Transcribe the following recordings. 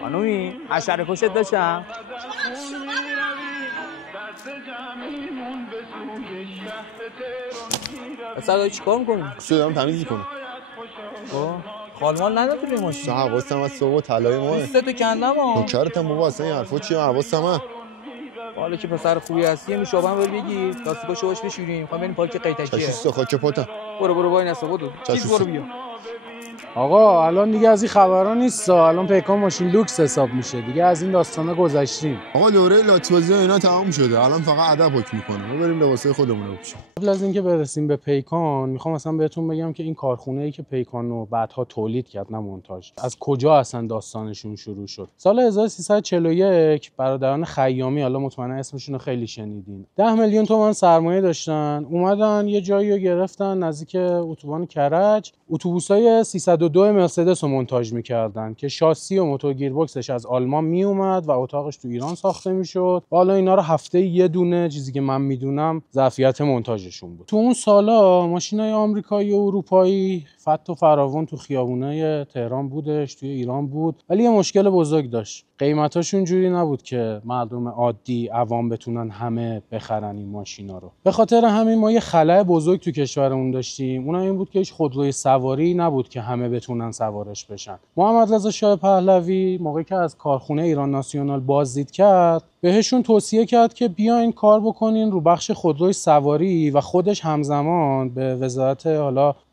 خانومی حشره کشت داشتم. اصلا چیکار میکنی؟ دارم تمیز میکنم. خالمان نداد توی ماشین. حواسم از صبح طلای ماه. ست کندم ها. نوکرتم بابا اصلا این حرفا چیه؟ حواسم. حالا که پسر خوبی هستی نوشابه بر بگیر. لاستیکا شوش بشوریم. میخوام بریم پارک قیتکیه. چشیستا خاک پاتم. برو وای نسا بدو. چیز برو بیا. آقا الان دیگه از این خبرا نیست. الان پیکان ماشین لوکس حساب میشه. دیگه از این داستانا گذشتیم. آقا دوره لات‌بازی اینا تمام شده. الان فقط ادب حکم میکنه. ما بریم لباسای خودمون رو بپوشیم. قبل از اینکه برسیم به پیکان میخوام اصلا بهتون بگم که این کارخونه‌ای که پیکان رو بعدها تولید کرد نه مونتاژ، از کجا اصلا داستانشون شروع شد. سال 1341 برادران خیامی، حالا مطمئنا اسمشون رو خیلی شنیدین، 10 میلیون تومان سرمایه داشتن، اومدن یه جایی رو گرفتن نزدیک اتوبان کرج، اتوبوسای 302 مرسدس رو مونتاژ میکردن که شاسی و موتور گیربکسش از آلمان میومد و اتاقش تو ایران ساخته میشد. حالا اینا رو هفته یه دونه، چیزی که من میدونم، ظرفیت مونتاژشون بود. تو اون سالا ماشینای آمریکایی و اروپایی فت و فراوون تو خیابونای تهران بودش، توی ایران بود، ولی یه مشکل بزرگ داشت. قیمتاشون جوری نبود که مردم عادی عوام بتونن همه بخرن این ماشینا رو. به خاطر همین ما یه خلأ بزرگ تو کشورمون داشتیم. اونم این بود که هیچ خودروی سواری نبود که همه بتونن سوارش بشن. محمد رضا شاه پهلوی موقعی که از کارخونه ایران ناسیونال بازدید کرد، بهشون توصیه کرد که بیاین کار بکنین رو بخش خودروی سواری و خودش همزمان به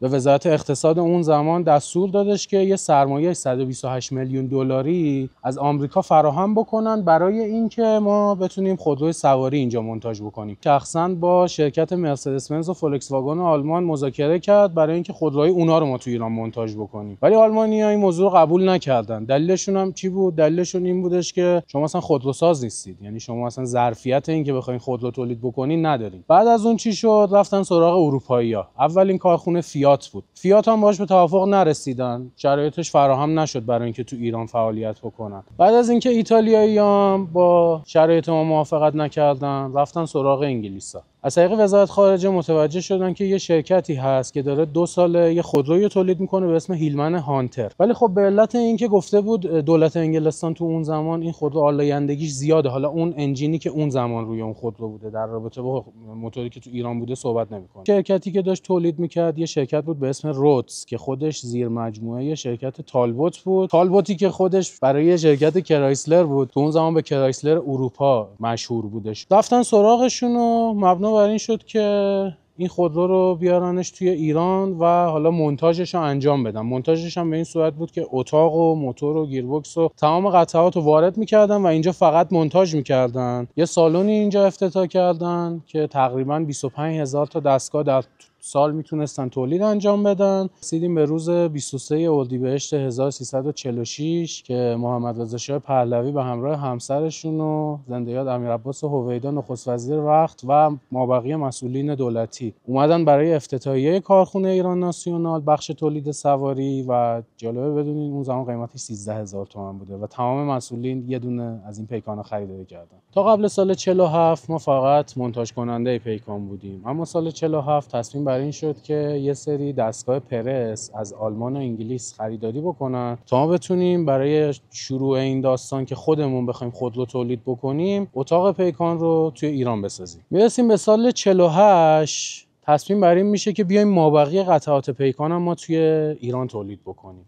وزارت اقتصاد اون زمان دستور دادش که یه سرمایه 128 میلیون دلاری از آمریکا فراهم بکنن برای اینکه ما بتونیم خودروی سواری اینجا مونتاژ بکنیم. شخصاً با شرکت مرسدس بنز و فولکس واگن آلمان مذاکره کرد برای اینکه خودروهای اونا رو ما تو ایران مونتاژ بکنیم. ولی آلمانی‌ها این موضوع رو قبول نکردن. دلیلشون هم چی بود؟ دلیلشون این بودش که شما اصلا خودروساز نیستید. یعنی شما اصلا ظرفیت این که بخواید خودرو تولید بکنین ندارین. بعد از اون چی شد؟ رفتن سراغ اروپایی‌ها. اولین کارخونه فیات بود. فیات هم باهاش به توافق نرسیدن. شرایطش فراهم نشد برای اینکه تو ایران فعالیت بکنن. بعد از اینکه ایتالیایی‌ها با شرایط ما موافقت نکردن، رفتن سراغ انگلیس‌ها. از طریق وزارت خارجه متوجه شدن که یه شرکتی هست که داره 2 ساله یه خودروی تولید میکنه به اسم هیلمن هانتر. ولی خب به علت اینکه گفته بود دولت انگلستان تو اون زمان این خودرو آلایندگیش زیاده، حالا اون انجینی که اون زمان روی اون خودرو بوده در رابطه با موتوری که تو ایران بوده صحبت نمیکنه. شرکتی که داشت تولید میکرد یه شرکت بود به اسم رودز که خودش زیر مجموعه شرکت تالبوت بود. تالبوتی که خودش برای شرکت کرایسلر بود، تو اون زمان به کرایسلر اروپا مشهور بودش. رفتن سراغشون و مبنا بر این شد که این خودرو رو بیارنش توی ایران و حالا مونتاژش رو انجام بدن. مونتاژش هم به این صورت بود که اتاق و موتور و گیربکس و تمام قطعات رو وارد می‌کردن و اینجا فقط مونتاژ می‌کردن. یه سالونی اینجا افتتاح کردن که تقریباً 25000 تا دستگاه در سال میتونستن تولید انجام بدن. رسیدیم به روز 23 اردیبهشت 1346 که محمد رضا شاه پهلوی به همراه همسرشون و زنده یاد امیرعباس هویدا نخست وزیر وقت و مابقی مسئولین دولتی اومدن برای افتتاحیه کارخونه ایران ناسیونال بخش تولید سواری و جالبه بدونین اون زمان قیمتش 13000 تومان بوده و تمام مسئولین یه دونه از این پیکانا خریداری کردن. تا قبل سال 47 ما فقط مونتاژ کننده پیکان بودیم، اما سال 47 تصمیم بر این شد که یه سری دستگاه پرس از آلمان و انگلیس خریداری بکنن تا ما بتونیم برای شروع این داستان که خودمون بخوایم خودرو تولید بکنیم اتاق پیکان رو توی ایران بسازیم. میرسیم به سال 48 تصمیم بر این میشه که بیایم مابقی قطعات پیکان هم ما توی ایران تولید بکنیم.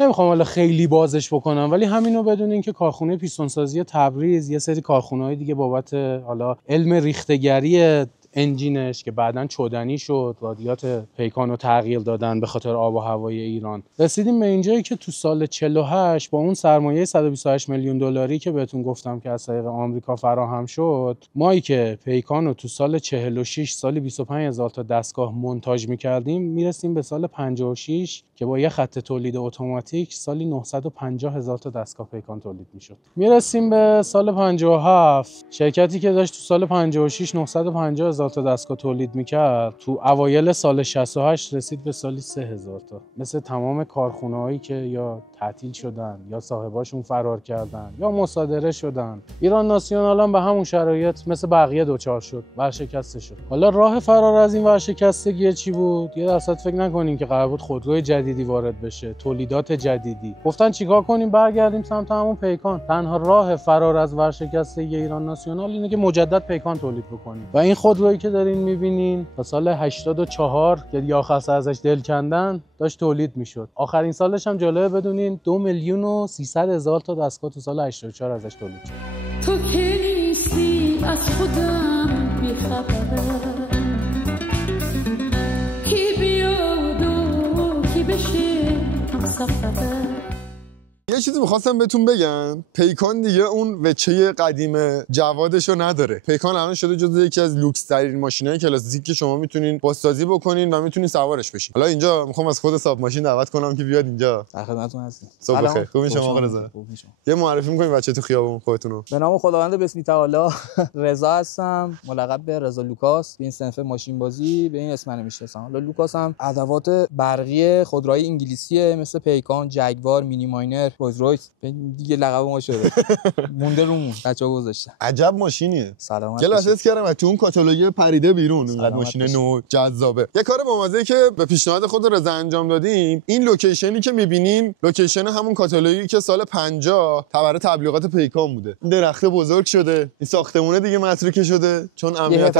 نمیخوام حالا خیلی بازش بکنم ولی همینو بدونین که کارخونه پیستونسازی تبریز یه سری کارخونه‌های دیگه بابت حالا علم ریختگری انجینش که بعداً چدنی شد، رادیات پیکان رو تغییر دادن به خاطر آب و هوای ایران. رسیدیم به اینجایی که تو سال 48 با اون سرمایه 128 میلیون دلاری که بهتون گفتم که از طریق آمریکا فراهم شد، مایی که پیکان رو تو سال 46 سالی 25000 تا دستگاه مونتاژ می‌کردیم، میرسیم به سال 56 که با یه خط تولید اتوماتیک سالی 950000 تا دستگاه پیکان تولید می‌شد. میرسیم به سال 57 شرکتی که داشت تو سال 56 950000 4000 تا دستگاه تولید میکرد، تو اوایل سال 68 رسید به سالی 3000 تا. مثل تمام کارخونه‌هایی که یا تعطیل شدن یا صاحباشون فرار کردن یا مصادره شدن، ایران ناسیونال هم به همون شرایط مثل بقیه دوچار شد، ورشکسته شد. حالا راه فرار از این ورشکستگی چی بود؟ یه درصد فکر نکنین که قرار بود خودروی جدیدی وارد بشه، تولیدات جدیدی. گفتن چیکار کنیم؟ برگردیم سمت همون پیکان. تنها راه فرار از ورشکستگی ایران ناسیونال اینه که مجدد پیکان تولید بکنیم. و این خودرویی که دارین میبینین تا سال 84 که یا خاصه ازش دل کندن داشت تولید میشد. آخرین سالش هم جالبه بدونین 2,300,000 تا دستگاه تو سال 84 ازش تولید شد. تو که نیستی از خودم بی‌خبرم، کی بیاد و کی بشه سفرم. یه چیزی می‌خواستم بهتون بگم، پیکان دیگه اون وچه قدیم جوادشو نداره. پیکان الان شده جزو یکی از لوکس ترین ماشینای کلاسیک که شما میتونین بازسازی بکنین و میتونین سوارش بشین. حالا اینجا میخوام از خود صاحب ماشین دعوت کنم که بیاد اینجا. در خدمتتون هستیم. صبح بخیر. خوبین شما آقا رضا؟ یه معرفی می‌کنین بچه تو خیابون خودتونو؟ به نام خداوند بسم تعالی. رضا هستم، ملقب به رضا لوکاس. این صنف ماشین بازی به این اسم من میشناسن. حالا لوکاس هم ادوات برقی خودروهای انگلیسیه مثل پیکان، جگوار، مینی ماینر، رولز رویس دیگه لقب ما شده. مونده رومون بچه‌ها گذاشتن. عجب ماشینیه. سلامت. کلاس کردم تو اون کاتالوگ پریده بیرون. اینقدر ماشین نو جذابه. یه کار بامزه که به پیشنهاد خود رضا انجام دادیم، این لوکیشنی که می‌بینین لوکیشن همون کاتالوگی که سال 50 برای تبلیغات پیکان بوده. این درخت بزرگ شده، این ساختمونه دیگه متروکه شده چون امنیت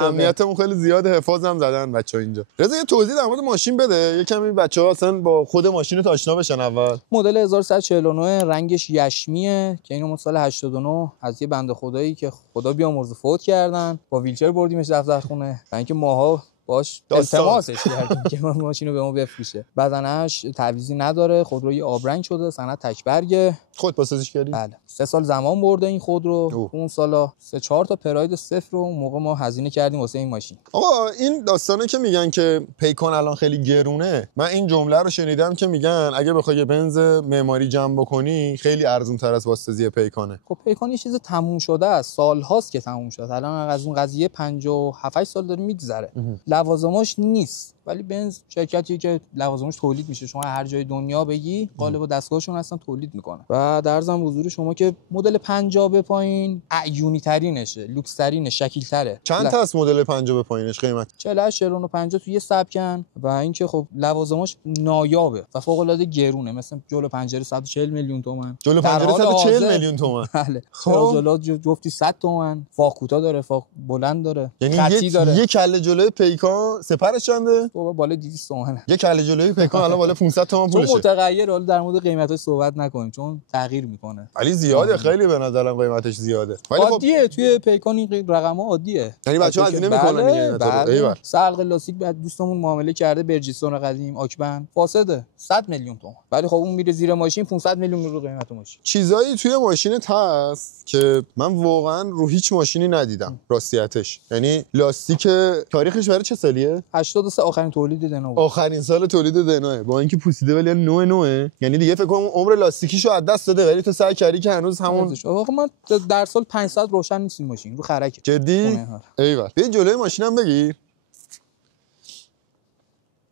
امنیتمون خیلی زیاده، حفاظ هم زدن بچه‌ها اینجا. رضا یه توضیح در مورد ماشین بده، یه کمی بچه‌ها اصلا با خود ماشینت آشنا بشن. اول مدل 1149 رنگش یشمیه که اینو سال 89 از یه بنده خدایی که خدا بیامرزه فوت کردن، با ویلچر بردیمش دفتر خونه و اینکه ماها باش التماسش کردیم که ماشینو به ما بفروشه. بدنش تعویضی نداره، خودروی آبرنگ شده، سند تک برگه. خود بازسازیش کردی؟ بله. 3 سال زمان برده این خودرو. اون سالا 3-4 تا پراید صفر رو موقع ما هزینه کردیم واسه این ماشین. آقا این داستانه که میگن که پیکان الان خیلی گرونه، من این جمله رو شنیدم که میگن اگه بخوای یه بنز معماری جمع بکنی خیلی ارزون تر از بازسازی پیکانه. خب پیکان یه چیز تموم شده است، سال‌هاست که تموم شده. الان از اون قضیه 57 سال داره میگذره. لوازماش نیست، ولی بنز شرکتی که لوازمش تولید میشه. شما هر جای دنیا بگی قالب و دستگاهشون هستن تولید میکنن. و در ضمن حضور شما که مدل 50 به پایین اعیونی ترینشه، لوکس ترینه، شکیل تره. چند تا از مدل 50 به پایینش قیمت؟ 48 و 50 تو یه سبکن و اینکه خب لوازماش نایابه و فوق العاده گرونه. مثلا جلو پنجره 140 میلیون تومان، جلو پنجره 140 میلیون تومان. بله. خب جفتی 100 تومان. فاق کوتاه داره، فاق بلند داره، یعنی داره. یه کله جلوی پیکان سپرش چنده؟ بالا 200 تومانه. یه کله جلوی پیکان الان بالا 500 تومان پولشه. چون متغیر، حالا در مورد قیمتاش صحبت نکنیم چون تغییر میکنه. ولی زیاده، خیلی به نظرم قیمتش زیاده. ولی عادیه توی پیکان این رقم‌ها عادیه. یعنی بچه‌ها هزینه میکنن دیگه اینا. سرق لاستیک بعد دوستمون معامله کرده برجستون قدیم آکبن فاسده 100 میلیون تومان. ولی خب اون میره زیر ماشین 500 میلیون رو قیمت ماشین. چیزایی توی ماشینت هست که من واقعا رو هیچ ماشینی ندیدم راستیتش. یعنی لاستیک تاریخش برای چه سالیه؟ 83 آخرین تولید دنا. آخرین سال تولید دنا، با اینکه پوسیده ولی نوعه. یعنی دیگه فکر کنم عمر لاستیکیشو از دست داده، ولی تو سعی کردی که هنوز همون. آخه من در سال 500 روشن نیست این ماشین، رو خرکه. جدی؟ ایول. بیا جلوی ماشینم بگیر.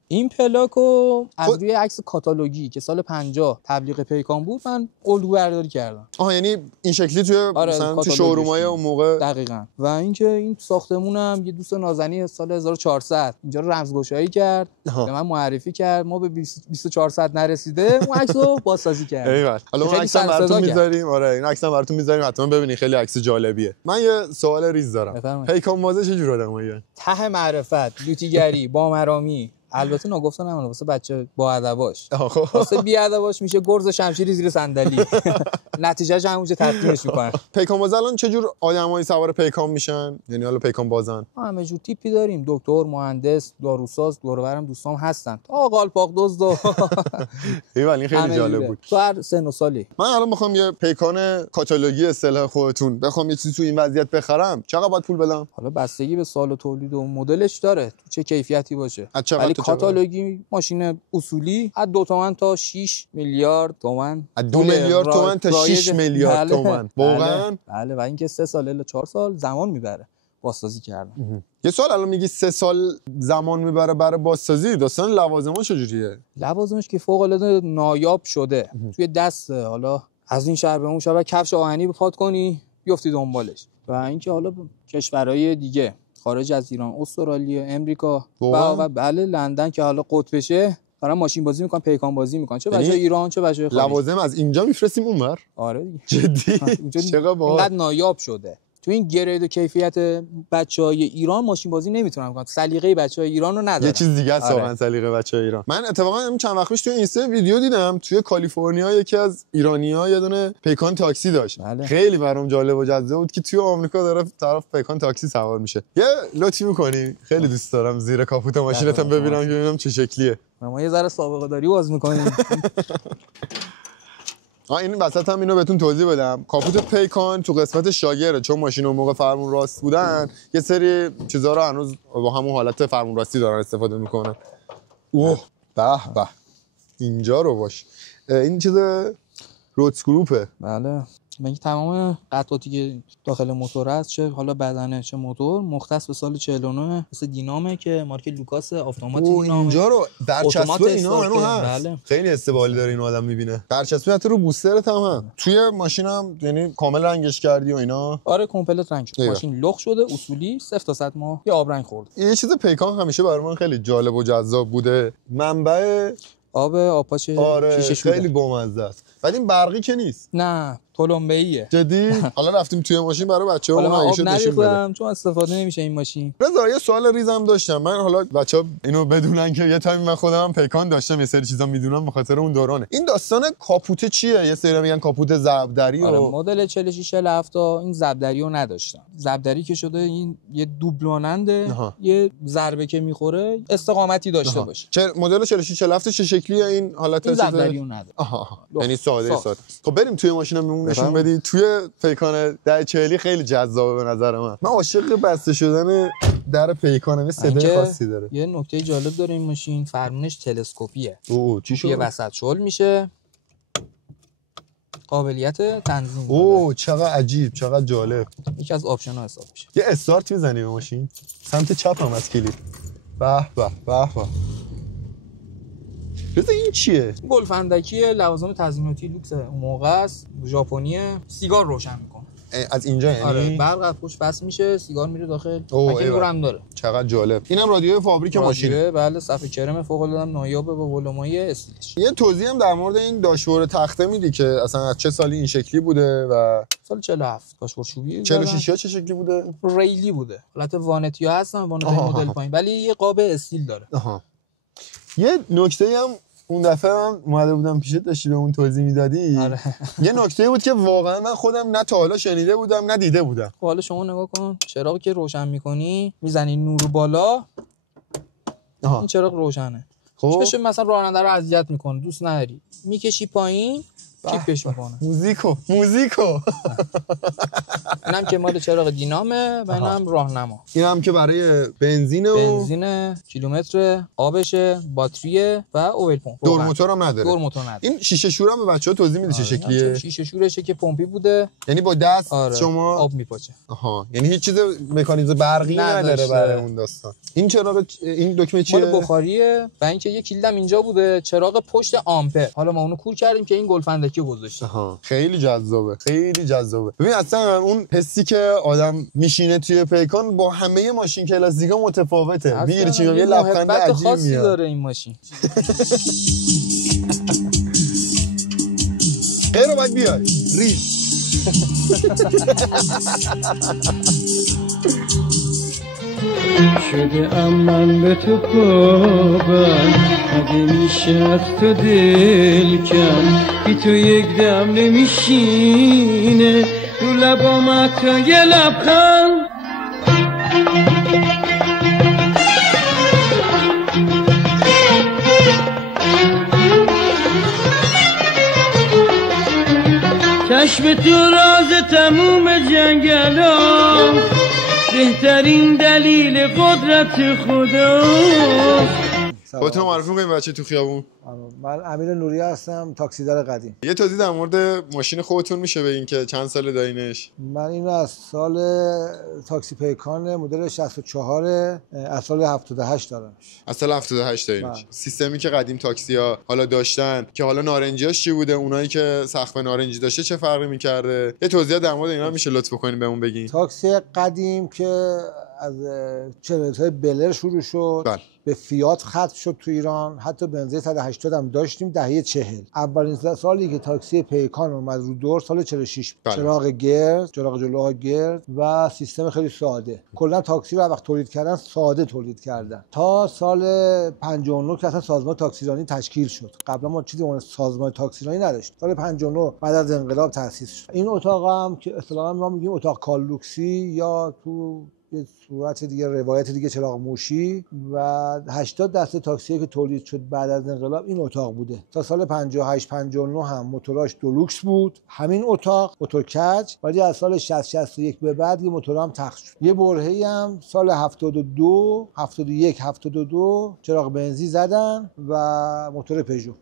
این پلاکو از روی عکس کاتالوگی که سال 50 تبلیغ پیکان بود من الگو برداری کردم. یعنی این شکلی توی مثلا تو شورومای اون موقع. دقیقاً. و اینکه این ساختمونم یه دوست نازنین سال 1400 اینجا رو رمزگشایی کرد، به من معرفی کرد. ما به 2400 نرسیده اون عکسو بازسازی کردیم. ایول. حالا اون عکسو براتون میذاریم. آره این عکسو براتون میذاریم، حتما ببینید، خیلی عکس جالبیه. من یه سوال ریز دارم. پیکان بازه چه جور آدماییه؟ ته معرفت، لوتیگری، بامرامی. البته نگفتن نمیشه واسه بچه با ادباش. واسه بی ادباش میشه گرز و شمشیر زیر صندلی. نتیجهش همونجا تقدیمش میکنن. پیکان باز الان چه جور آدمایی سوار پیکان میشن؟ یعنی حالا پیکان بازن همه جور تیپی داریم، دکتر، مهندس، داروساز، دور و برم دوستام هستن. تا قالپاق دزد و این خیلی جالب بود. تو هر سن و سالی. من الان میخوام یه پیکان کاتالوگی اصطلاح خودتون بخوام یه چیزی تو این وضعیت بخرم، چقدر باید پول بدم؟ حالا بستگی به سال تولید و مدلش داره، تو چه کیفیتی باشه. ولی کاتالوگی ماشین اصولی از 2 تومن تا 6 میلیارد تومن. از 2 میلیارد تومن تا 6 میلیارد تومن. واقعا؟ بله. و اینکه 3 سال الی 4 سال زمان میبره. بازسازی کردم. یه سوال، الان میگی 3 سال زمان میبره برای بازسازی، داستان لوازمش چجوریه؟ لوازمش که فوق العاده نایاب شده توی دست، حالا از این شهر به اون شهر کفش آهنی بپات کنی بیفتی دنبالش. و اینکه حالا کشورهای دیگه خارج از ایران، استرالیا، امریکا و بله لندن که حالا قطبشه دارن ماشین بازی میکنن، پیکان بازی میکنن، چه بچه‌های ایران چه بچه‌های خارج. لوازم از اینجا میفرستیم اونور؟ آره دیگه. جدی؟ چقدر باحال. اینقدر نایاب شده. تو این گرید و کیفیت بچهای ایران ماشین بازی نمیتونن بکنن. سلیقه بچهای ایران رو ندارن. یه چیز دیگه است واقعا آره. سلیقه بچهای ایران. من اتفاقا چند وقت پیش تو اینستا ویدیو دیدم، توی کالیفرنیا یکی از ایرانی‌ها یه دونه پیکان تاکسی داشت. بله. خیلی برام جالب و جذاب بود که توی آمریکا داره طرف پیکان تاکسی سوار میشه. یه لطفی می‌کنی؟ خیلی دوست دارم زیر کاپوت ماشینتم ببینم چه شکلیه. ما یه ذره سابقه داری باز می‌کنیم. این وسط هم اینو بهتون توضیح بدم. کاپوت پیکان تو قسمت شاگره، چون ماشین اون موقع فرمون راست بودن یه سری چیزا رو هنوز با همون حالت فرمون راستی دارن استفاده میکنن. اوه به به، اینجا رو باش. این چیز رودز گروپه. بله. میگه تمام قطعاتی که داخل موتور هست، چه حالا بدنه چه موتور، مختص به سال 49 مثل دینامه که مارک لوکاس اتومات دینامه. اینجا رو برچسبه اینا منو هست. بله. خیلی استقبالی داره این آدم میبینه. برچسبه حتی رو بوسترت هم توی ماشینم، یعنی کامل رنگش کردی و اینا؟ آره کامپلت رنگ شد. ماشین لخ شده اصولی 0 تا 100 ماه یه آب رنگ خورد. یه چیز پیکان همیشه برای من خیلی جالب و جذاب بوده، منبع آپاچ آره شیشه شده. خیلی بامزه است. ولی این برقی که نیست. نه تلمبه‌ایه. جدی؟ حالا رفتیم توی ماشین برای بچه‌ها حالا اون آب نشون بده. چون استفاده نمیشه این ماشین. رضا یه سوال ریزم داشتم من، حالا بچه‌ها اینو بدونن که یه تایمی من خودم هم پیکان داشتم، یه سری چیزا میدونم به خاطر اون دورانه. این داستان کاپوت چیه؟ یه سری میگن کاپوت ضربدری آره و مدل 46 40 این ضربدری رو نداشتن. ضربدری که شده این یه دوبلاننده، یه ضربه که میخوره استقامتی داشته باشه. چه مدل 46 40 چه شکلیه این حالت ضربدری رو نداره. یعنی ساده. خب بریم توی ماشینم بهمون نشون بدی. توی پیکان 1040 خیلی جذابه به نظر من. من عاشق بسته شدن در پیکانم، صدای خاصی داره. یه نکته جالب داره این ماشین، فرمونش تلسکوپیه. چی شد؟ یه وسط شل میشه، قابلیت تنظیم. چقدر عجیب، چقدر جالب. یکی از آپشن‌ها حساب میشه. یه استارت میزنی به ماشین سمت چپ هم از کلید. به به به به. این چیه؟ گلف اندکی لوازم تزییناتی لوکس اون موقع است، ژاپنیه. سیگار روشن میکنه از اینجا یعنی؟ آره برق از پشت بس میشه، سیگار میره داخل. ماشین نورم داره. چقدر جالب. اینم رادیوی فابریک ماشینه. بله صفحه کرم فوق العاده نایابه با ولومای استیلش. یه توضیح هم در مورد این داشبورد تخته میدی که اصلا از چه سالی این شکلی بوده و سال 47 داشبورد چوبی. 46 ها چه شکلی بوده؟ ریلی بوده. حالت وانتیا هستن، وانت مدل پایین، ولی یه قاب استیل داره. یه نکته هم اون دفعه من اومده بودم پیشت داشتی به اون توضیح میدادی. آره. یه نکته بود که واقعا من خودم نه تا حالا شنیده بودم نه دیده بودم. حالا شما نگاه کن، چراغی که روشن میکنی میزنی نور بالا، این چراغ روشنه. خب چه مثلا راننده رو اذیت میکنه، دوست نداری، میکشی پایین کیپش میکنه. موزیکو اینم که مال چراغ دینامه و اینم راهنما. اینم که برای بنزین کیلومتر، آبشه، باتریه و اویل پمپ. دور موتور هم نداره. دور موتور نداره. این شیشه شور هم به بچه‌ها توضیح میدی چه شکلیه؟ شیشه شورشه که پمپی بوده، یعنی با دست شما آب میپاچه. یعنی هیچ چیز مکانیزم برقی نداره برای اون داستان. این چراغ، این دکمه چیه؟ مال بخاریه و اینکه یه کلیدم اینجا بوده، چراغ پشت آمپر. حالا ما اونو کور کردیم که این گلف اندکی گذاشتیم. خیلی جذابه، خیلی جذابه. ببین اصلا اون حسی که آدم میشینه توی پیکان با همه ماشین کلاسیکا متفاوته. میگیری چی میگه، لبخند عجیبی خاصی داره این ماشین. غیر رو باید بیای ریز. شده ام من به تو پابند، اگه میشه از تو دل کم، بی تو یک دم نمیشینه رو لبام حتی یه لبخند. چشم تو راز تموم جنگلام، بهترین دلیل قدرت خدا. خودتون معرفی می‌کنید بچه تو خیابون؟ من امیر نوری هستم، تاکسیدار قدیم. یه توضیح در مورد ماشین خودتون میشه بگین که چند سال دارینش؟ من اینو از سال تاکسی پیکان مدل 64 از سال 78 دارمش. از سال 78 دارینش. سیستمی که قدیم تاکسی‌ها حالا داشتن که حالا نارنجیاش چی بوده، اونایی که سقف نارنجی داشته چه فرقی می‌کرده؟ یه توضیح در مورد اینا میشه لطف کنین بهمون بگین؟ تاکسی قدیم که از چرت‌های بلر شروع شد. بله. به فیات ختم شد تو ایران، حتی بنزین 180 هم داشتیم دهه 40. اولین سالی که تاکسی پیکان اومد رو دور سال 46 بود. بله. چراغ گرد، چراغ جلوها گرد و سیستم خیلی ساده. کلا تاکسی رو وقت تولید کردن ساده تولید کردن تا سال 59 که اصلا سازمان تاکسیرانی تشکیل شد. قبلا ما چیزی اون سازمان تاکسیرانی نداشت. سال 59 بعد از انقلاب تأسیس شد. این اتاق هم که اصطلاحاً ما میگیم اتاق کالوکسی یا تو یه صورت دیگه روایت دیگه چراغ موشی و 80 دسته تاکسی که تولید شد بعد از انقلاب این اتاق بوده. تا سال 58 59 هم موتوراش دولوکس بود، همین اتاق موتور کج، ولی از سال 60 61 به بعد یه موتور هم تخت شد. یه برهه‌ای هم سال 72 71 72 چراغ بنزین زدن و موتور پژو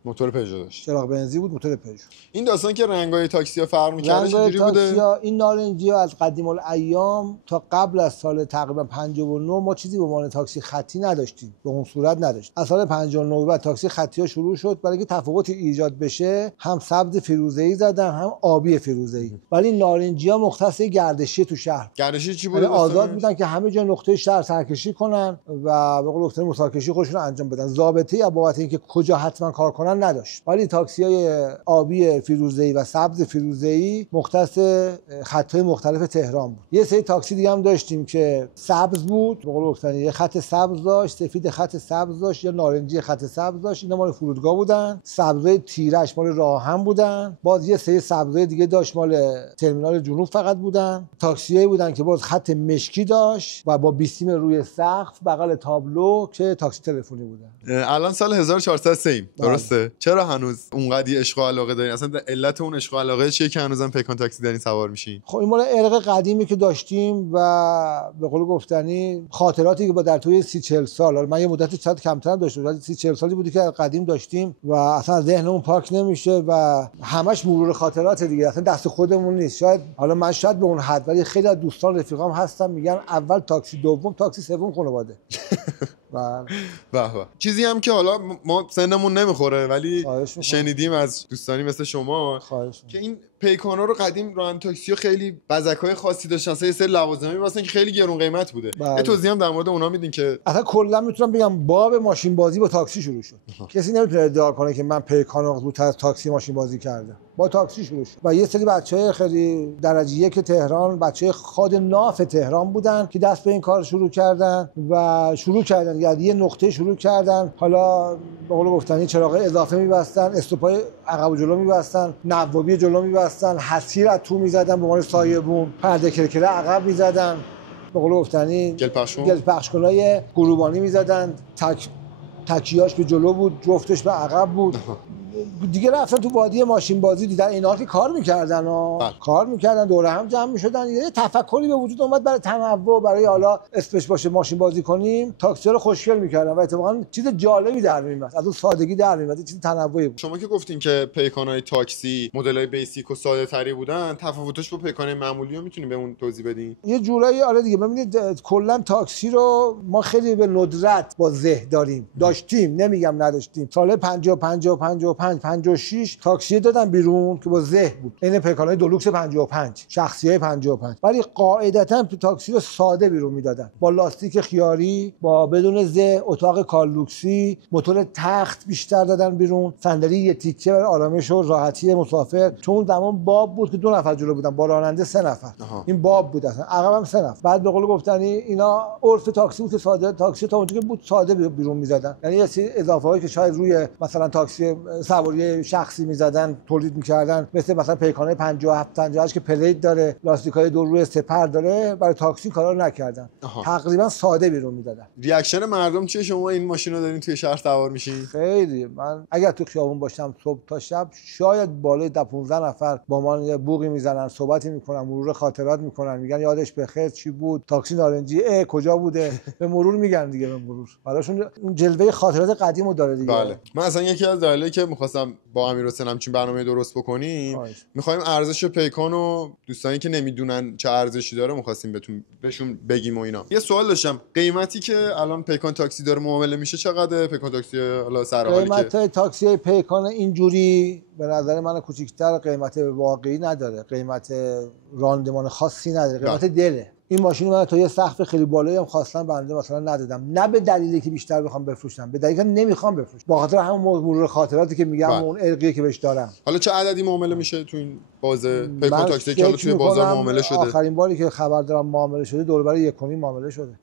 داشت. چراغ بنزین بود، موتور پژو. این داستان که رنگای تاکسی‌ها فرق می‌کرده چجوری بوده؟ این نارنجی‌ها از قدیم الایام تا قبل از سال تقریبا 59 ما چیزی به عنوان تاکسی خطی نداشتیم، به اون صورت نداشت. از سال 59 بعد تاکسی خطی‌ها شروع شد، برای اینکه تفاوتی ایجاد بشه هم سبز فیروزه‌ای زدن هم آبی فیروزه‌ای. ولی نارنجی‌ها مختص گردشی تو شهر. گردشی چی بوده؟ آزاد بودن که همه جا نقطه شهر سرکشی کنن و به قول گفتن مساکشی خودشون انجام بدن. ضابطه‌ای بابت اینکه کجا حتما کار کنن نداشت. ولی تاکسی‌های آبی فیروزه‌ای و سبز فیروزه‌ای مختص خط‌های مختلف تهران بود. یه سری تاکسی دیگه هم داشتیم که سبز بود، به قول گفتن یه خط سبز داشت، سفید خط سبز داشت یا نارنجی خط سبز داشت. اینا مال فرودگاه بودن. سبزای تیرش مال راهن بودن. باز یه سری سبزای دیگه داشت مال ترمینال جنوب فقط بودن. تاکسیایی بودن که باز خط مشکی داشت و با بیسیم روی سقف بغل تابلو که تاکسی تلفنی بودن. الان سال 1403 ایم، درسته؟ چرا هنوز اونقدی عشق و علاقه دارین؟ اصلا علت اون عشق و علاقه چیه که هنوزم پیکان تاکسی دارین سوار میشین؟ خب این مال ارق قدیمی که داشتیم و به قول گفتنی خاطراتی که با در توی 30 40 سال، من یه مدتی شاید کمتر داشتم ولی 30 40 سالی بودی که قدیم داشتیم و اصلا ذهنمون پاک نمیشه و همش مرور خاطرات دیگه، اصلا دست خودمون نیست. شاید حالا من شاید به اون حد، ولی خیلی از دوستان رفیقام هستن میگن اول تاکسی، دوم تاکسی، سوم خانواده. به چیزی هم که حالا ما سنمون نمیخوره ولی شنیدیم از دوستانی مثل شما که این پیکانا رو قدیم ران تاکسی‌ها خیلی بزکای خاصی داشتن، مثلا یه سری لوازمی واسه که خیلی گرون قیمت بوده. یه توضیح هم در مورد اونا میدین که اصلا کلا میتونم بگم باب ماشین بازی با تاکسی شروع شد. کسی نمیتونه ادعا کنه که من پیکان رو زودتر از تاکسی ماشین بازی کردم. با تاکسی شروع شد و یه سری بچهای خیلی درجه یک تهران، بچهای خاد ناف تهران بودن که دست به این کار شروع کردن و شروع کردن یعنی یه نقطه شروع کردن. حالا به قول گفتنی چراغ اضافه می‌بستن، استوپای عقب و جلو می‌بستن، نوابی جلو می‌بستن، حسیر از تو می‌زدن به عنوان سایه‌بون، پرده کرکره عقب می‌زدن، به قول گفتنی گل پخش‌کنای گروبانی می‌زدن، تکیاش به جلو بود، جفتش به عقب بود. دیگه رفتن تو وادی ماشین بازی، دیدن اینا که کار میکردن کار میکردن، دوره هم جمع میشدن، یه تفکری به وجود اومد برای تنوع، برای حالا اسمش باشه ماشین بازی کنیم، تاکسی رو خوشگل میکردن و اتفاقا چیز جالبی در میومد، از اون سادگی در میومد، چیز تنوعی بود. شما که گفتین که پیکانای تاکسی مدلای بیسیک و ساده تری بودن، تفاوتش با پیکانای معمولی رو میتونین بهمون توضیح بدین؟ یه جورایی آره دیگه. ببینید کلا تاکسی رو ما خیلی به ندرت با زه داشتیم، نمیگم نداشتیم. سال 50 55 56 تاکسی دادن بیرون که با زه بود، این پیکانای دولوکس 55 شخصیای 55، ولی قاعدتا تاکسی رو ساده بیرون میدادن با لاستیک خیاری، با بدون زه، اتاق کالوکسی، موتور تخت بیشتر دادن بیرون، صندلی یه تیکه برای آرامش و راحتی مسافر. چون اون زمان باب بود که 2 نفر جلو بودن، با راننده 3 نفر. این باب بود اصلا، عقبم 3 نفر. بعد به قول گفتنی اینا عرف تاکسی بود که ساده، تاکسی تا اونجا که بود ساده بیرون میدادن، یعنی یه سری اضافه‌ای که شاید روی مثلا تاکسی سواری شخصی میزدن تولید میکردن، مثلا پیکانه 57 58 که پلیت داره، لاستیکای دو روی سپر داره، برای تاکسی کارا رو نکردن. تقریبا ساده بیرون میدادن. ریاکشن مردم چیه شما این ماشین رو دارین توی شهر سوار میشین؟ خیلی، من اگر تو خیابون باشم صبح تا شب شاید بالای 15 نفر با من یه بوقی میزنن، صحبتی میکنن، مرور خاطرات میکنن، میگن یادش بخیر چی بود، تاکسی نارنجی کجا بوده، به مرور میگن دیگه، به مرور براشون جلوه خاطرات قدیمو داره دیگه. بله. من اصلا یکی از دلایلی که می‌خواستم با امیرحسین همچین برنامه درست بکنیم. می‌خوایم ارزش پیکان و دوستانی که نمیدونن چه ارزشی داره می‌خواستیم بهشون بگیم و اینا. یه سوال داشتم، قیمتی که الان پیکان تاکسی داره معامله میشه چقدره؟ پیکان تاکسی حالا سر حالی که قیمت تاکسی پیکان اینجوری به نظر من کوچیک‌تر قیمت واقعی نداره، قیمت راندمان خاصی نداره، قیمت دله. این ماشین من تا یه سقف خیلی بالایی هم خواستم بنده مثلا ندادم، نه به دلیلی که بیشتر بخوام بفروشم، به دلیلی که نمیخوام بفروشم، با خاطر همون مرور خاطراتی که میگم اون ارقی که بهش دارم. حالا چه عددی معامله میشه تو این بازه پیکان تاکسی که حالا توی بازار معامله شده؟ آخرین باری که خبر دارم معامله شده دور برای 1.5 معامله شده.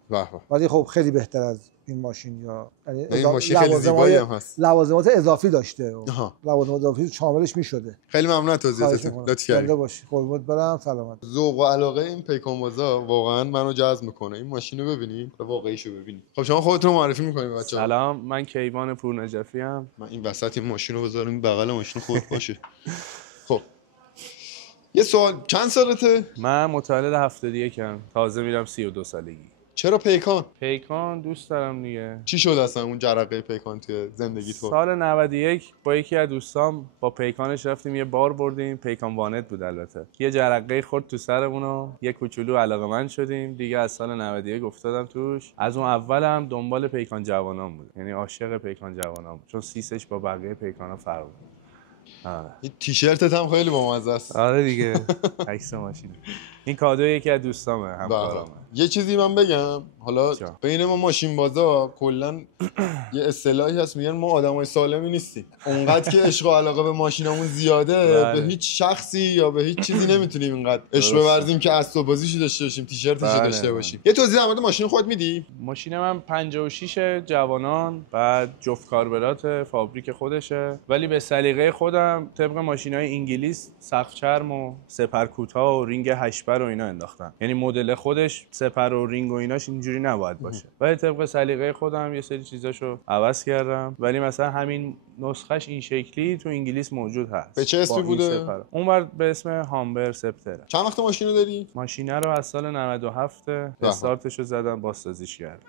ولی خب خیلی بهتر از این ماشین، یا یعنی این ماشین خیلی زیبایی هم هست، لوازمات اضافی داشته، لوازمات اضافی شاملش میشده. خیلی ممنون توضیحاتت، لطف کردید. باشی، قربونت برم، سلامت. ذوق و علاقه این پیکان بازا واقعا منو جذب میکنه. این ماشینو ببینید و واقعیشو ببینید. خب شما خودتون رو معرفی میکنید بچه‌ها؟ سلام، من کیوان پورنجفی ام. من این وسط این ماشینو بذارم بغل ماشین خود باشه. خب یه سوال، چند سالته؟ من متولد 71ام، تازه میرم 32 سالگی. چرا پیکان؟ پیکان دوست دارم دیگه. چی شد اصلا اون جرقه پیکان توی زندگی تو؟ سال 91 با یکی از دوستام با پیکانش رفتیم یه بار بردیم، پیکان وانت بود البته. یه جرقه خورد تو سرمون و یه کوچولو علاقه‌مند شدیم دیگه. از سال 91 افتادم توش. از اون اول هم دنبال پیکان جوانان بود، یعنی عاشق پیکان جوانان بود، چون سیسش با بقیه پیکانا فرق بود. این تیشرتت هم خیلی بامزه است. آره دیگه، عکس ماشین. این کادو یکی از دوستامه، همکارامه. یه چیزی من بگم، حالا بین ما ماشین بازا کلا یه اصطلاحی هست میگن ما آدمای سالمی نیستیم. اونقدر که عشق و علاقه به ماشینمون زیاده، به هیچ شخصی یا به هیچ چیزی نمیتونیم اینقدر عشق بورزیم که اسب بازیشو داشته باشیم، تیشرتشو داشته باشیم. یه توضیح در مورد ماشین خودت میدی؟ ماشین من 56 جوانان، بعد جفت کاربرات فابریک خودشه، ولی به سلیقه خودم طبق ماشینای انگلیس سقف چرم و سپر کوتاه و رینگ 8 بر و اینا انداختم. یعنی مدل خودش سپر و رینگ و ایناش اینجوری نباید باشه، ولی طبق سلیقه خودم یه سری چیزاشو عوض کردم. ولی مثلا همین نسخش این شکلی تو انگلیس موجود هست. به چه اسمی بوده؟ اونور به اسم هامبر سپتر. چند وقت ماشینو داری؟ ماشینه رو از سال 97 استارتشو زدم، بازسازیش کردم.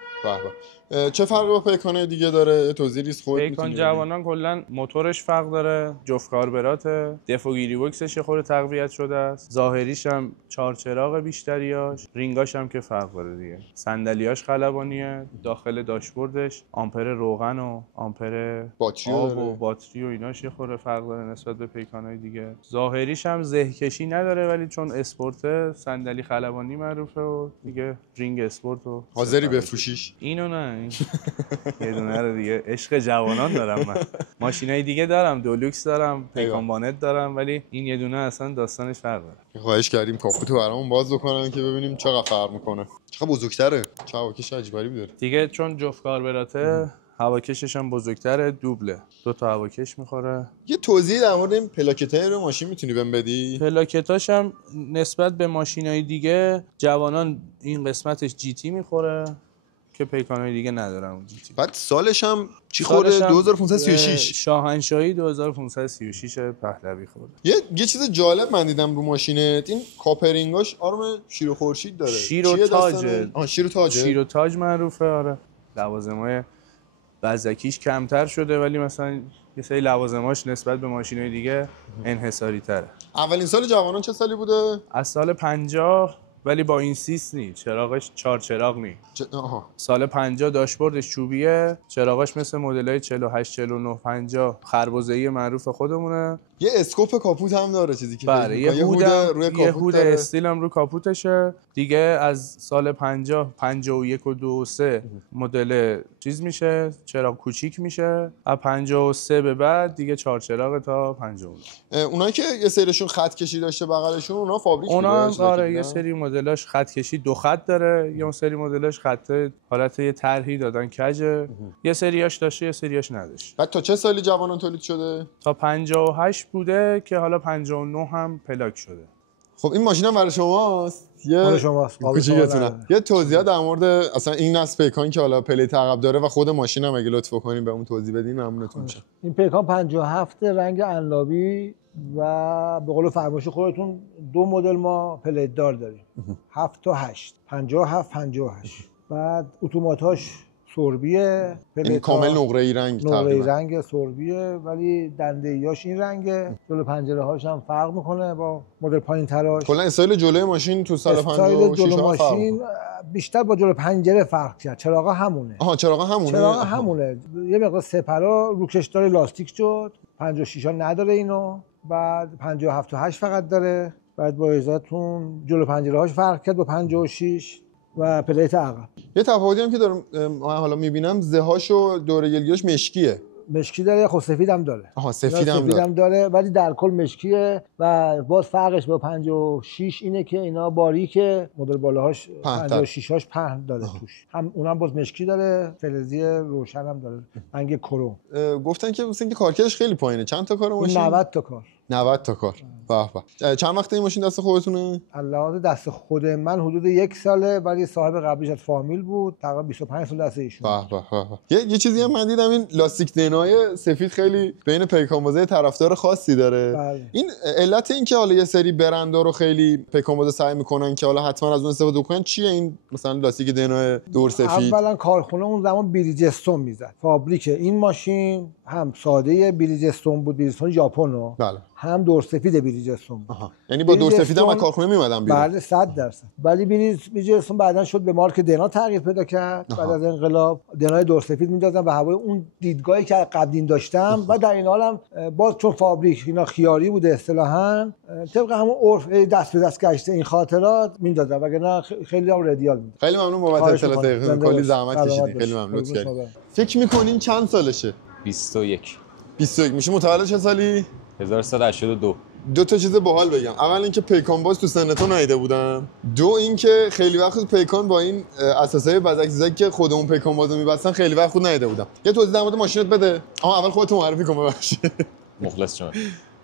چه فرقی با پیکان دیگه داره؟ توضیح ریز خودت می‌تونی. پیکان جوانان کلا موتورش فرق داره، جفت کاربرات، دف و گیری باکسش یه خورده تقویت شده است، ظاهریش هم چهار چراغ بیشتریاش، رینگاش هم که فرق داره دیگه، صندلیاش خلبانیه، داخل داشبوردش آمپر روغن و آمپر باتری و باتری و ایناش یه خورده فرق داره نسبت به پیکان‌های دیگه. ظاهریش هم زهکشی نداره، ولی چون اسپورت صندلی خلبانی معروفه و دیگه رینگ اسپورت و حاضری بفروشیش؟ اینو نه، یه دونه رو دیگه عشق جوانان دارم من. ماشینای دیگه دارم، دولوکس دارم، پیکان وانت دارم، ولی این یه دونه اصلا داستانش فرق داره. خواهش کردیم کاپوتو برامون باز بکنن که ببینیم چقدر فرق میکنه. چقدر بزرگتره، چه هواکش عجیب غریبی داره دیگه، چون جفت کاربراته هواکشش هم بزرگتره، دوبله، 2 تا هواکش میخوره. یه توضیح در مورد این پلاکتای رو ماشین میتونی بهم بدی؟ پلاکتاش هم نسبت به ماشینای دیگه جوانان این قسمتش جی تی میخوره که پیکانای دیگه ندارم جی تی. بعد سالش هم چی خورده؟ 2536 شاهنشاهی 2536 پهلوی خورده. یه چیز جالب من دیدم رو ماشینت، این کاپرینگاش آرم شیر و خورشید داره. شیر و تاج. شیر و تاج معروفه. آره، لوازمای بزکیش کمتر شده، ولی مثلا یه سری لوازماش نسبت به ماشینای دیگه انحصاری تره. اولین سال جوانان چه سالی بوده؟ از سال 50، ولی با این سیس نی، چراغش 4 چراغ نی. سال 50 داشبوردش چوبیه، چراغاش مثل مدلای 48 49 50 خربزه‌ای معروف خودمونه. یه اسکوپ کاپوت هم داره، چیزی که بله، یه هود استیل هم رو کاپوتشه دیگه. از سال 50 51 و 2 و 3 مدل چیز میشه، چراغ کوچیک میشه. از 53 به بعد دیگه 4 چراغ تا 59. اونایی که یه سریشون خط کشی داشته بغلشون، اونا فابریک بوده. اونا آره، یه سری مدلاش خط کشی 2 خط داره، یا اون سری مدلاش خط حالت یه طرحی دادن کجه. یه سریاش داشته، یه سریاش نداشت. بعد تا چه سالی جوانان تولید شده؟ تا 58 بوده که حالا 59 هم پلاک شده. خب این ماشین هم برای شماست. برای شماست. یه توضیحات در مورد اصلا این نسل پیکان که حالا پلیت عقب داره و خود ماشین هم اگه لطف کنین به اون توضیح بدین ممنونتون میشم. این پیکان 57 رنگ انلابی و به قول فرمایش خودتون 2 مدل ما پلیت دار داریم، 7 تا 8، 57 58. بعد اتوماتاش سربیه، این کامل نقره‌ای رنگ نقره‌ای رنگ سربیه، ولی دنده‌ایاش این رنگه. جلو پنجره‌هاش هم فرق میکنه با مدل پایین‌تراش. کلا استایل جلوی ماشین تو سال 56 استایل جلو ماشین بیشتر با جلو پنجره فرق کرد. چراغا همونه. چراغا همونه. یه مقدار سپرا روکشدار لاستیک شد. 56 ها نداره اینو. بعد 57 و 8 فقط داره. بعد با ازاتون جلو پنجره‌هاش فرق کرد با 56 و پلیت عقب. یه تفاوتی هم که دارم حالا میبینم زهاش و دوره گلگیاش مشکیه. مشکی داره، خب سفید هم داره. سفید هم داره ولی در کل مشکیه. و باز فرقش با 56 اینه که اینا باریکه، مدل بالاهاش 56 هاش پهن داره توش. هم اونم باز مشکی داره، فلزی روشن هم داره، رنگ کروم. گفتن که مثلا که کارکردش خیلی پایینه. چند تا کار ماشین؟ 90 تا کار. 90 تا کار. به به. چند وقته این ماشین دست خودتونه؟ الان دست خود من حدود 1 ساله، ولی صاحب قبلیش از فامیل بود، تقریبا 25 سال دست ایشون. به. یه چیزی هم من دیدم، این لاستیک دنای سفید خیلی بین پیکان‌بازی طرفدار خاصی داره. بله. این علت این که حالا یه سری برندها رو خیلی پیکان‌باز سعی میکنن که حالا حتما از اون استفاده کنن چیه؟ این مثلا لاستیک دنای دور سفید. اولا کارخونه اون زمان بریجستون میزد. فابریک این ماشین هم ساده بریجستون بود، بریجستون ژاپنو. بله. هم دور سفید بریجستون بود. یعنی با دور سفید هم از کارخونه میومدن بیرون. بله 100%. ولی بریجستون بعداً شد به مارک دنا تغییر پیدا کرد. بعد از انقلاب دنای دور سفید می‌دادن به هوای اون دیدگاهی که قبلین داشتم. و در این حال هم باز چون فابریک اینا خیاری بوده اصطلاحاً، طبق همون عرف دست به دست گشته این خاطرات میدادن، وگرنه خیلی هم رادیال میداد. خیلی ممنون بابت اطلاعات، کلی زحمت کشیدین. خیلی ممنون. فکر می‌کنین چند سالشه؟ 21 میشه. متولد چه سالی؟ 1382. دو تا چیز باحال بگم. اول اینکه پیکان باز تو سنتون ندیده بودم. دو اینکه خیلی وقت پیکان با این اساسای بدک که خودمون پیکان بازو می‌بستن خیلی وقت خود ندیده بودم. یه توضیح در مورد ماشینت بده. اول خودت معرفی کن ببخشید. مخلص شما.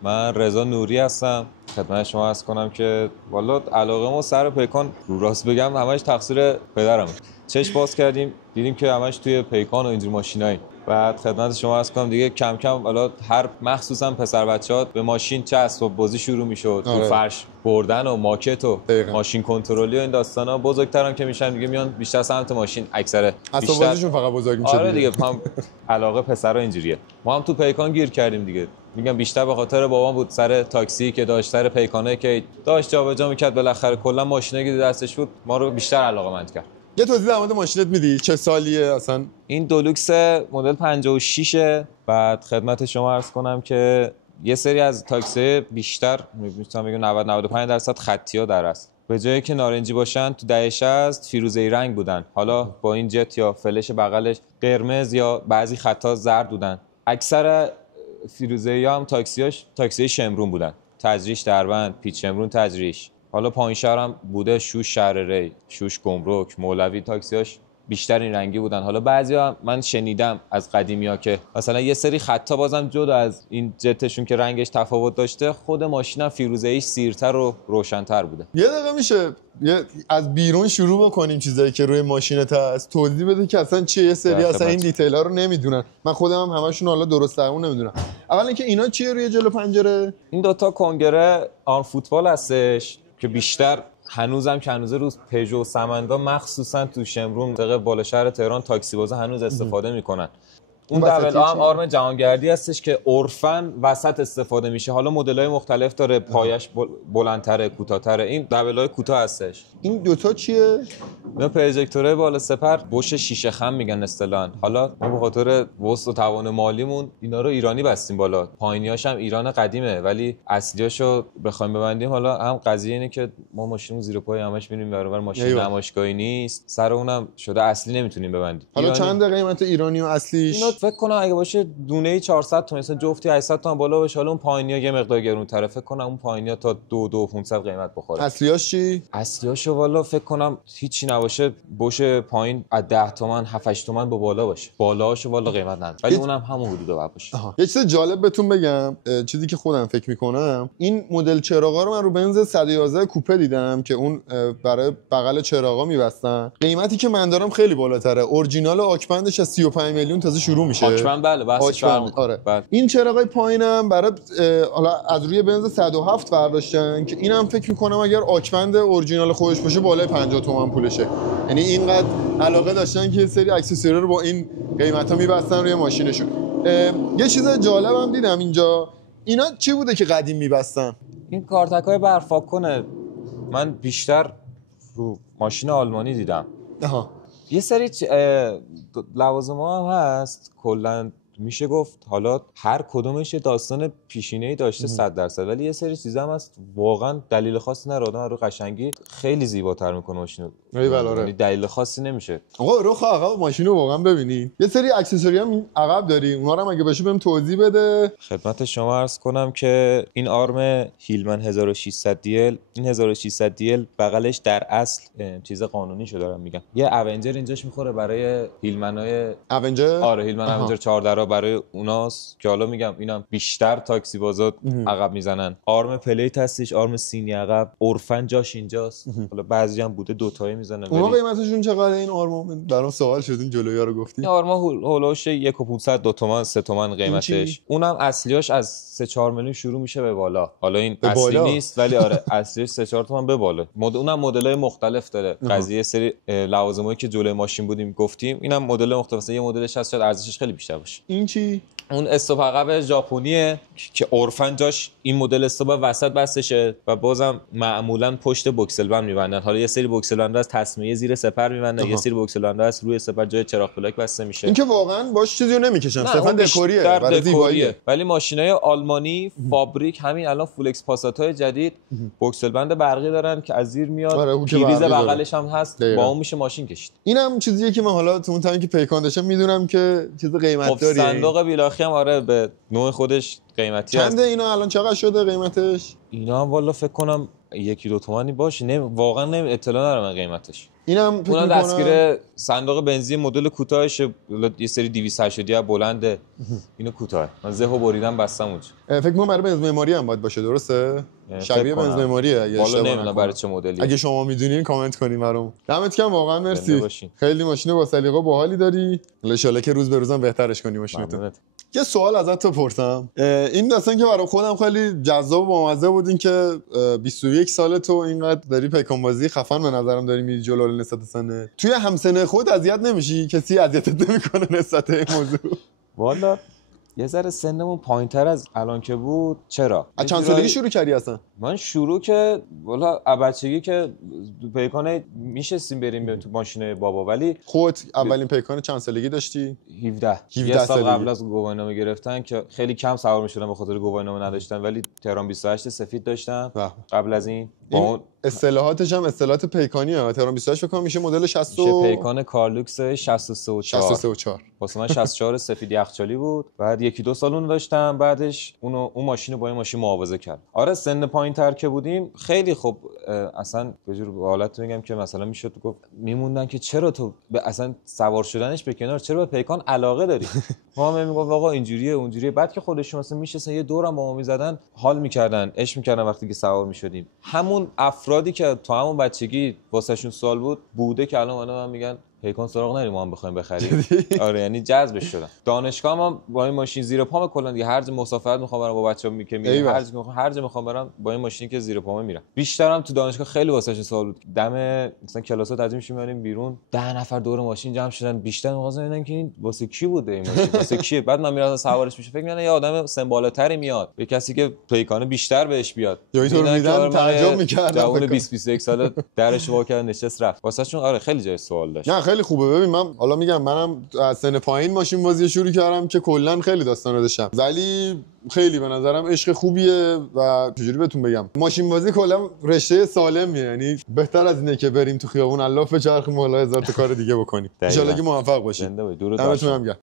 من رضا نوری هستم. خدمت شما عرض کنم که والا علاقه‌مو سر پیکان رو راست بگم همش تقصیر پدرمه. چش باز کردیم دیدیم که همش توی پیکان و اینجور ماشینایی. بعد خدمت شما عرض کنم دیگه کم کم حالا هر مخصوصا پسر بچه‌ها به ماشین چه اسباب بازی شروع میشد، تو فرش بردن و ماکت و ماشین کنترلی و این داستانا. بزرگترم که میشن دیگه میان بیشتر سمت ماشین، اکثر اسباب بازیشون فقط بزرگ میشه. آره دیگه هم علاقه پسرا اینجوریه. ما هم تو پیکان گیر کردیم دیگه. میگم بیشتر به خاطر بابام بود، سر تاکسی که داشت، سر پیکانه که داشت جابجا میکرد، بالاخره کلا ماشینی که دستش بود ما رو بیشتر علاقه‌مند کرد. یه توضیح در مورد ماشینت میدی؟ چه سالیه اصلا؟ این دولوکس مدل 56 بعد خدمت شما عرض کنم که یه سری از تاکسی بیشتر میتونم بگم 90-95% خطی‌ها در است. به جایی که نارنجی باشن تو دهه 60 فیروزه‌ای رنگ بودن. حالا با این جت یا فلش بغلش قرمز یا بعضی خطا زرد بودن. اکثر فیروزه‌ای‌ها هم تاکسی شمرون بودن. تجریش دربند، پیچ شمرون تجریش. حالا پایین شهر هم بوده، شوش شهر ری، شوش گمرک، مولوی تاکسیاش بیشتر این رنگی بودن. حالا بعضیا من شنیدم از قدیمی‌ها که مثلا یه سری خطا بازم جدا از این جتشون که رنگش تفاوت داشته، خود ماشینم فیروزه‌ایش سیرتر و روشن‌تر بوده. یه دقیقه میشه از بیرون شروع بکنیم چیزایی که روی ماشینت هست، توضیح بده که اصلا چیه. یه سری اصلا این دیتیل‌ها رو نمیدونن. من خودم هم همشون حالا درست درمون نمیدونم. اول اینکه اینا چیه روی جلو پنجره؟ این دوتا کنگره آن فوتبال هستش که بیشتر هنوزم که هنوز روز پژو و سمندا مخصوصا تو شمرون منطقه بالا شهر تهران تاکسی بازا هنوز استفاده میکنن. اون دبل هم آرم جهانگردی هستش که عرفاً وسط استفاده میشه. حالا مدل‌های مختلف داره، پایش بلندتره، کوتاه‌تره. این دبل‌های کوتاه هستش. این دوتا چیه؟ اینا پروژکتورهای بالا سپر، بوش شیشه خم میگن اصطلاحاً. حالا ما به خاطر وسط و توان مالیمون اینا رو ایرانی بستیم بالا. پایینیاش هم ایران قدیمه ولی اصلیاشو بخوایم ببندیم، حالا هم قضیه اینه که ما ماشینمون زیر پای همش می‌بینیم برابر ماشین نمایشگاهی نیست. سر اونم شده اصلی نمیتونیم ببندیم. حالا چند قیمت ایرانی و اصلیش؟ فکر کنم اگه باشه دونه 400 تومن، مثلا جفتی 800 تومن بالا باشه. حالا اون پایینیا یه مقدار گرون‌تره. فکر کنم اون پایینیا تا 2-500 قیمت بخوره. اصلیاش چی؟ اصلیاشو والا فکر کنم هیچی نباشه، باشه پایین از 10 تومن 7-8 تومن به بالا باشه. بالاهاشو والا قیمت نداره ولی اونم همون حدودا باشه. یه چیز جالب بهتون بگم، چیزی که خودم فکر می‌کنم، این مدل چراغا رو من رو بنز 111 کوپه دیدم که اون برای بغل چراغا می‌بستن. قیمتی که من دارم خیلی بالاتره. اورجینال آکبندش از 35 میلیون تازه شروع میشه. آکبند بله بحثش آره. بله. این چراغای پایینم برای حالا از روی بنز 107 برداشتن که اینم فکر می‌کنم اگر آکبند اورجینال خودش باشه بالای 50 تومن پولشه. یعنی اینقدر علاقه داشتن که سری اکسسوری رو با این قیمتا میبستن روی ماشینشون. یه چیز جالبم دیدم اینجا، اینا چی بوده که قدیم میبستن؟ این کارتک‌های برفاک کنه من بیشتر رو ماشین آلمانی دیدم. یه سری لوازم هم هست کلاً میشه گفت حالا هر کدومش داستان پیشینه‌ای داشته 100%، ولی یه سری چیزا هم هست واقعا دلیل خاصی نداره، رو قشنگی خیلی زیباتر میکنه ماشینو. یعنی دلیل خاصی نمیشه. آقا رو عقب ماشینو واقعا ببینید. یه سری اکسسوری هم عقب داری، اونا رو هم اگه بشه بهم توضیح بده. خدمت شما عرض کنم که این آرم هیلمن 1600 دیل، این 1600 دیل بغلش در اصل چیز قانونی شو دارم میگم. یه اونجر اینجاش میخوره برای هیلمنای اونجر. آره هیلمن اونجر 14 برای اوناست که حالا میگم اینا بیشتر تاکسی بازا عقب میزنن. آرم پلیت هستش، آرم سینی عقب، عرفن جاش اینجاست. حالا بعضی هم بوده دوتایی میزنن. اون قیمتشون چقدره این آرما؟ برام سوال شد این جلویا رو گفتی. این آرما هولوش 1500 2 تومن 3 تومن قیمتش. اونم اصلیاش از 3 4 میلیون شروع میشه به بالا. حالا این اصلی نیست ولی آره اصلیش 3 4 تومن به بالا. اونم مدل‌های مختلف داره. قضیه سری لوازمایی که جلوی ماشین بودیم گفتیم، اینم مدل مختلفه. یه مدلش هست شاید ارزشش خیلی بیشتر باشه. این چی؟ اون استاپ عقب ژاپنیه که عرفن جاش این مدل استاپ وسط بستشه و بازم معمولا پشت بوکسل بند میبندن. حالا یه سری بوکسل بند از تسمیه زیر سپر میبندن، یه سری بوکسل بند از روی سپر جای چراغ پلاک بسته میشه. این که واقعا باش چیزی رو نمیکشن، صرفا دکوریه، برای زیباییه. ولی ماشینای آلمانی فابریک همین الان فولکس پاسات‌های جدید بوکسل بند برقی دارن که از زیر میاد، پریز بغلش هم هست، با اون میشه ماشین کشید. اینم چیزیه که من حالا تو اون تایم که پیکان داشتم میدونم که چیز قیمت داریه. صندوق بیلاخی هم آره به نوع خودش قیمتی هست. چنده اینا الان چقدر شده قیمتش؟ اینا هم والا فکر کنم 1-2 تومانی باشه، واقعا اطلاع ندارم قیمتش. اینم اونا دستگیر صندوق بنزین مدل کوتاهش، یه سری 280 بلنده، اینو کوتاه. من زهو بریدم بستم اونجا. فکر کنم برای بنز مموری هم باید باشه، درسته؟ شبیه بنز مموریه اگه اشتباه نکنم. برای چه مدلی؟ اگه شما میدونین کامنت کنین برام. دمت گرم واقعا، مرسی. خیلی ماشین با سلیقه باحالی داری. ان شاءالله که روز به روزم بهترش کنی ماشینتو. یه سوال ازت پرسم. این داستان که برای خودم خیلی جذاب و بامزه بود، این که 21 سالت تو اینقدر داری پیکان بازی خفن به نظرم داری میری جلو نسبت سنت. توی همسن خود اذیت نمیشی؟ کسی اذیتت نمیکنه نسبت این موضوع؟ والا یه ذره سنمون پایین‌تر از الان که بود. چرا؟ از چند سالگی شروع کردی اصلا؟ من شروع که والا بچگی که پیکان میشستیم بریم تو ماشین بابا، ولی خودت اولین پیکان چند سالگی داشتی؟ 17 یه سال قبل از گواهینامه گرفتن که خیلی کم سوار می‌شدم به خاطر گواهینامه نداشتن، ولی تهران 28 سفید داشتم قبل از این. با اصطلاحاتش هم اصطلاحات پیکانیه. تهران 28 فکر کنم میشه مدل 60 میشه پیکان کارلوکس 63 و 4. واسه من 64 سفید یخچالی بود. بعد 1-2 سال اون داشتم، بعدش اون ماشین با این ماشین معاوضه کرد. آره سن پایین‌تر که بودیم خیلی خوب اصلا به جور حالت میگم که مثلا میشد گفت میموندن که چرا تو اصلا سوار شدنش به کنار، چرا به پیکان علاقه داری؟ ما میگفت آقا اینجوریه اونجوریه. بعد که خودشون مثلا میشستن یه دورم با ما میزدن، حال میکردن، عشق میکردن وقتی که سوار میشدیم. همون افرادی که تو همون بچگی واسهشون سوال بوده که الان من میگن پیکان سراغ نریم ما هم بخوایم بخریم. آره یعنی جذبش شدم. دانشگاه هم با این ماشین زیر پام کلا دیگه هر جا مسافرت میخوام برام با بچه‌ها میرم، هر جا میخوام برم با این ماشینی که زیر پام میرم. بیشترم تو دانشگاه خیلی واسهش سوال بود. دم مثلا کلاس‌ها ترجمه می‌شیم بیرون 10 نفر دور ماشین جمع شدن، بیشتر می‌خواستن ببینن که این واسه کی بوده این ماشین، واسه کیه. بعد من میرم سوارش میشه، فکر می‌کنم یه آدم سمبالاتری میاد، یه کسی که پیکان بیشتر بهش بیاد. یا اینطور میدن تعجب می‌کردن. جوون 20 21 ساله درش وا کرد نشست رفت. واسهشون آره خیلی جای سوال داشت. نه خیلی خوبه. ببین من حالا میگم منم از سن پایین ماشین بازی شروع کردم که کلا خیلی داستانا داشتم، ولی خیلی به نظرم عشق خوبیه و چجوری بهتون بگم ماشین بازی کلا رشته سالمیه. یعنی بهتر از اینه که بریم تو خیابون الاف چرخ مولا هزار تا کار دیگه بکنیم. ان شاء الله که موفق باشید. دمتون گرم.